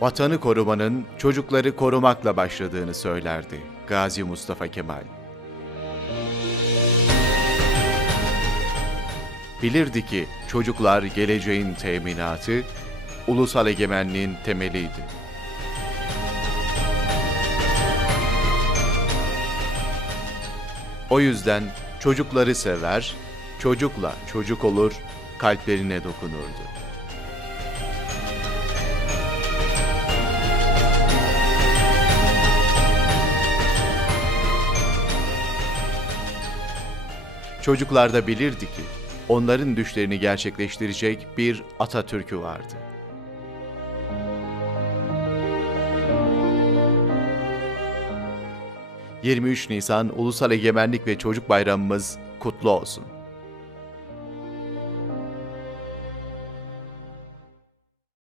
vatanı korumanın çocukları korumakla başladığını söylerdi Gazi Mustafa Kemal. Bilirdi ki çocuklar geleceğin teminatı, ulusal egemenliğin temeliydi. O yüzden çocukları sever, çocukla çocuk olur, kalplerine dokunurdu. Çocuklar da bilirdi ki onların düşlerini gerçekleştirecek bir Atatürk'ü vardı. ...23 Nisan Ulusal Egemenlik ve Çocuk Bayramımız kutlu olsun.